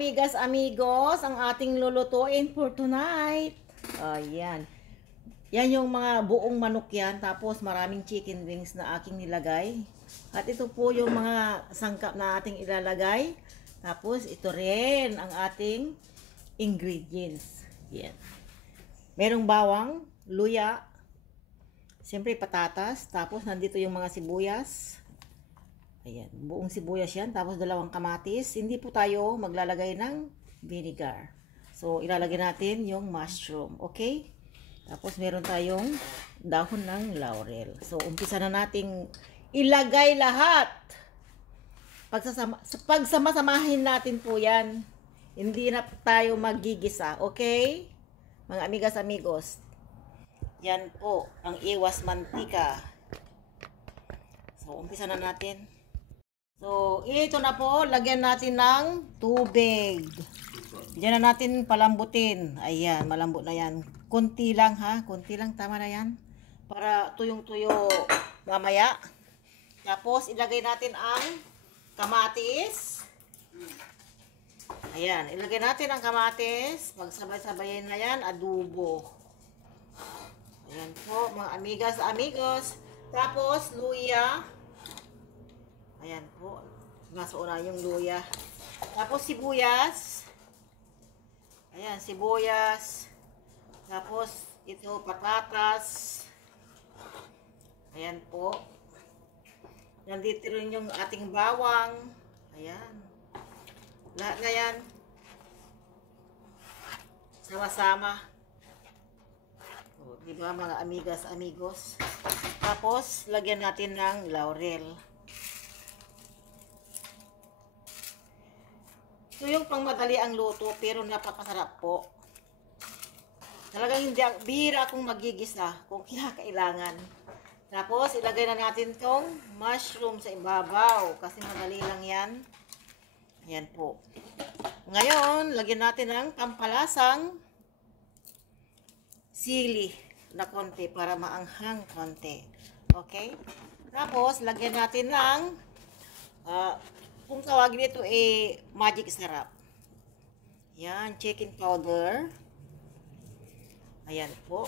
amigas, amigos, ang ating lulutuin for tonight. Ayan. Yan yung mga buong manok yan. Tapos maraming chicken wings na aking nilagay. At ito po yung mga sangkap na ating ilalagay. Tapos ito rin ang ating ingredients. Yan. Merong bawang, luya, siyempre patatas. Tapos nandito yung mga sibuyas. Ayan, buong sibuyas yan. Tapos dalawang kamatis. Hindi po tayo maglalagay ng vinegar. So, ilalagay natin yung mushroom. Okay? Tapos meron tayong dahon ng laurel. So, umpisa na nating ilagay lahat. Pagsama-samahin natin po yan. Hindi na tayo magigisa. Okay? Mga amigas, amigos. Yan po ang iwas mantika. So, umpisa na natin. So, ito na po, lagyan natin ng tubig. Diyan na natin palambutin. Ayan, malambot na yan. Kunti lang ha, kunti lang, tama na yan. Para tuyong-tuyo mamaya. Tapos, ilagay natin ang kamatis. Ayan, ilagay natin ang kamatis. Pagsabay-sabayin na yan, adobo. Ayan po, mga amigas, amigos. Tapos, luya. Ayan po. Nasa una yung luya. Tapos sibuyas. Ayan, sibuyas. Tapos ito patatas. Ayan po. Nandito rin yung ating bawang. Ayan. Lahat na yan. Sama-sama. O, diba mga amigas, amigos? Tapos lagyan natin ng laurel. So, yung pangmadali ang luto, pero napakasarap po. Talagang hindi, bihira akong magigisa kung kailangan. Tapos, ilagay na natin tong mushroom sa ibabaw, kasi madali lang yan. Ayan po. Ngayon, lagyan natin ng pampalasang sili na konti para maanghang konti. Okay? Tapos, lagyan natin ng kung tawagin ito magic sarap. Yan, chicken powder. Ayan po.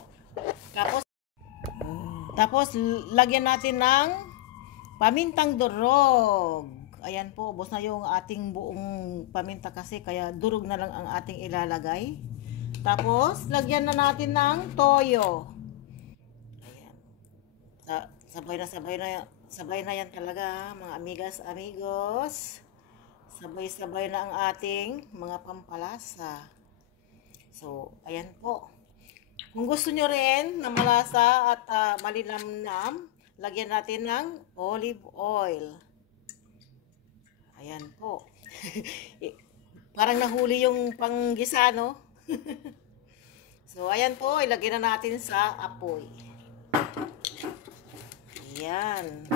Tapos lagyan natin ng pamintang durog. Ayan po, ubos na yung ating buong paminta kasi kaya durog na lang ang ating ilalagay. Tapos lagyan na natin ng toyo. Ayan. Sabay na yan talaga, mga amigas, amigos. Sabay-sabay na ang ating mga pampalasa. So, ayan po. Kung gusto nyo rin na malasa at malinamnam, lagyan natin ng olive oil. Ayan po. Parang nahuli yung panggisa, no? So, ayan po. Ilagay na natin sa apoy. Ayan.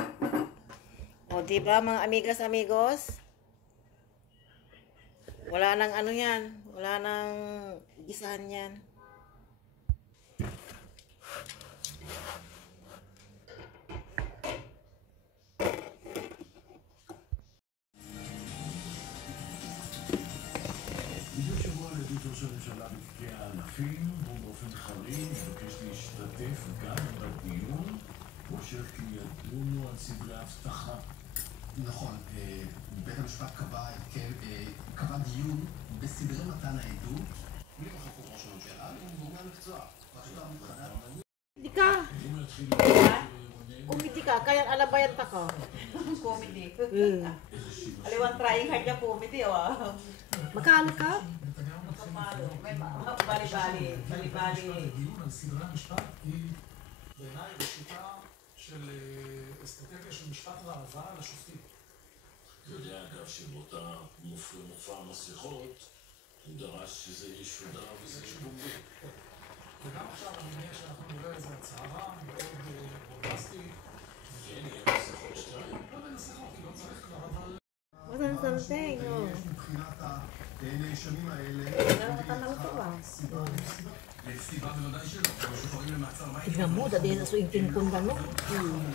O, diba mga amigas, amigos? Wala nang ano yan. Wala nang gisahan yan. בדיוק שבוע לדית ראש הממשלה בתיקי הענפים, הוא באופן חריג מבקש להשתתף גם בדיון. הוא חושב כי ידונו על סדרי האבטחה. נכון, בית המשפט קבע דיון בסדרי מתן העדות. מי בחור ראש הממשלה? גורמי המקצוע. Hindi ka. Kumiti ka. Kaya alabayan ta ka. Comedy. Aliwan trying hard niya comedy, Magkano ka? Magkapalo. May bali-bali. Bali-bali. הדיון על סדרי המשפט היא בעיניי בשיטה של אסטרטגיה של משפט ראווה לשופטים. אתה יודע אגב שבאותה מופע המסכות הוא דרש שזה ישודר וזה שבומבי. וגם עכשיו אני מניח שאנחנו נראה איזו הצהרה מאוד בומבסטית. כן, יהיה מסכות 2. לא בנסחות, היא לא צריך כבר, אבל... Wasn't something, no. מבחינת הנאשמים האלה, סיבה בוודאי שלא, הם משוחררים למעצר בית. Tignan mo, dati sa suing tingkong gano'n.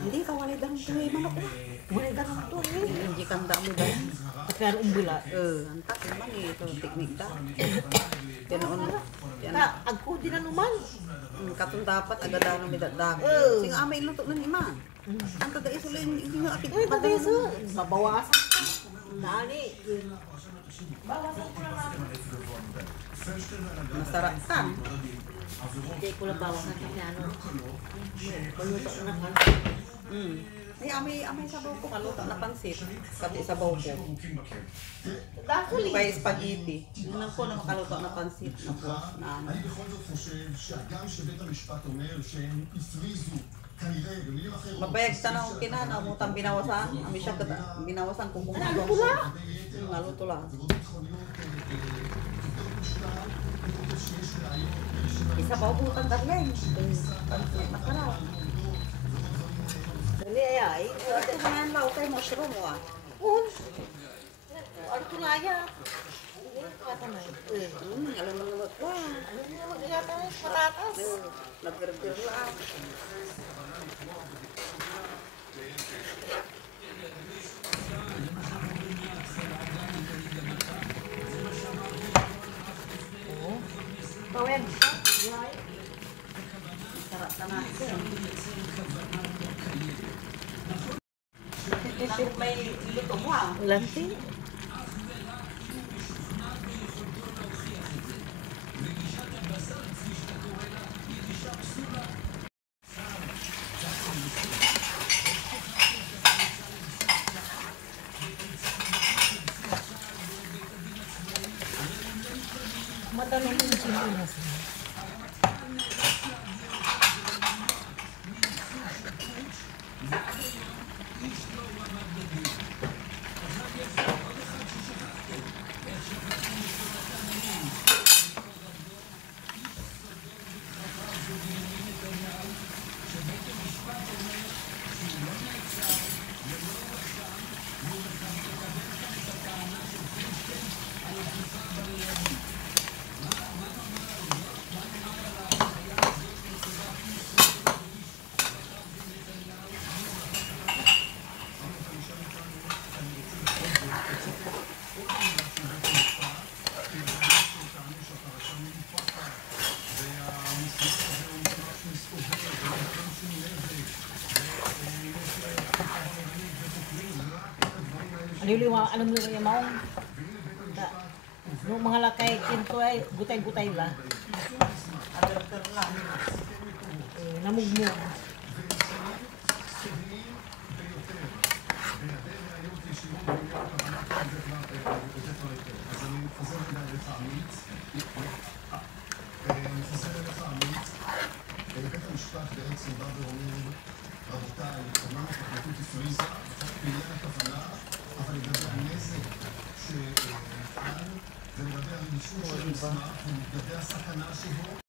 Hindi, kawalid ang tuloy manok na. Wala ka naman to eh. Hindi kanda mo daw. Pero umbula. Ang tak naman eh. Ito, teknik da. Pinoon. Yan. Agko din na naman. Katong dapat agad na may dadak. Sing amay luto na ni ma. Ang tada isulin. Hindi nga akit Ay, pa pati so. Babawasan ka. Nani. Masarap ka. Hindi ko lang bawasan kasi ano. Paluto na naman. Ay, amay sabaw ko. Kaluto na pansit. Pati sabaw ko. Dahil Kaya spaghetti. Yun lang po na makaluto na pansit. Na po. Na ano. אני בכל זאת חושב שהגם שבית המשפט אומר שהם הפריזו כנראה במילים אחרות Mabayag tanong kinana mo tang binawasan. Ami siya binawasan kung kung Ano ko lang? Naluto lang. עבירות ביטחוניות כבדות משקל וכותב שיש ראיות Isa pa uputan darling. Pansit na karap. Dali ay. Ito naman ba? Okay, mushroom mo ah. Ano ko nga ya? Kata na Alam mo naman ko. Ano mo yata patatas? Nag-burger lang. Baweng. Sarap na natin. May luto mo ah. Lanti. Matanong yung Pilipinas. Ano mo yung maong? Yung mga lakay kinto ay gutay-gutay ba? Burger lang. Namugmug. אני חוזר אליך עמית, בית המשפט בעצם בא ואומר, רבותיי, אומנם הפרקליטות הפריזה, בעניין הכוונה, אבל לגבי הנזק שנפעל ולגבי הרגישות של המסמך ולגבי הסכנה שבו,